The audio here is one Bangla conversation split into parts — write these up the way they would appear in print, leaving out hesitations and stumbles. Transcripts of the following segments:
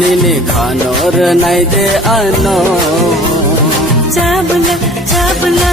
নিনি খানোর নাই দে আনো চাবলা চাবলা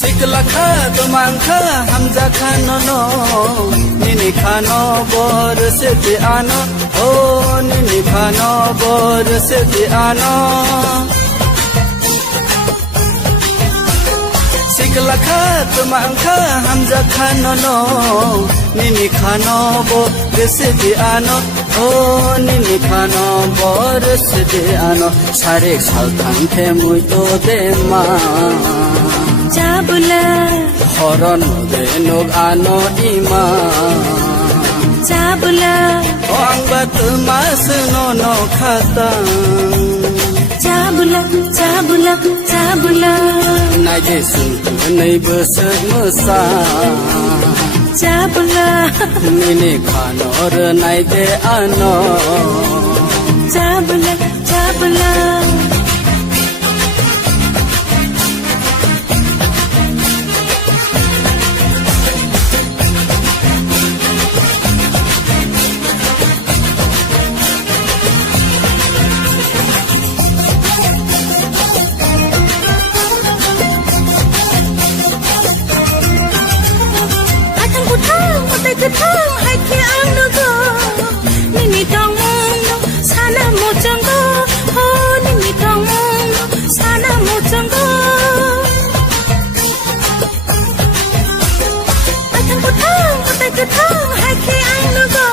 Siklakha tumangkha hamza khano no nini khano bor se ti ano oh nini khano bor se ti ano Siklakha tumangkha hamza khano no nini khano bor se ti ano oh nini khano bor se ti ano sare saltan the mui to de ma চাবলা হরণ দেনুক আনো ইমা চাবলা অংবাত মাস নন খাতাং চাবলা চাবলা চাবলা নাইজে সুনকু नै বসক মুসা চাবলা নিনি খানোর নাইদে আনো চাবলা চাবলা Ketang hai ke ang nago nini tong no sana mo chango ho nini tong no sana mo chango Atang ketang hai ke ang nago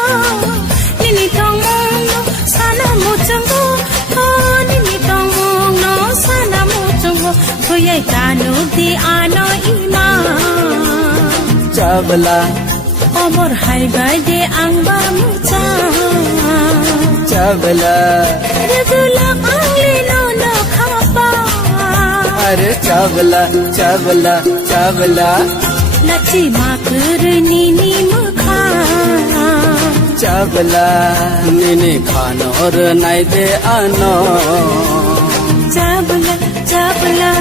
nini tong no sana mo chango ho nini tong no sana mo chango thoyai kanu di ano ima চাবলা Omor hai bai de ang ba mucha চাবলা Rebula angli no no khapa আরে চাবলা চাবলা চাবলা Lachi makur nini mukha চাবলা নিনি খানোর নাইদে আনো Chabla chabla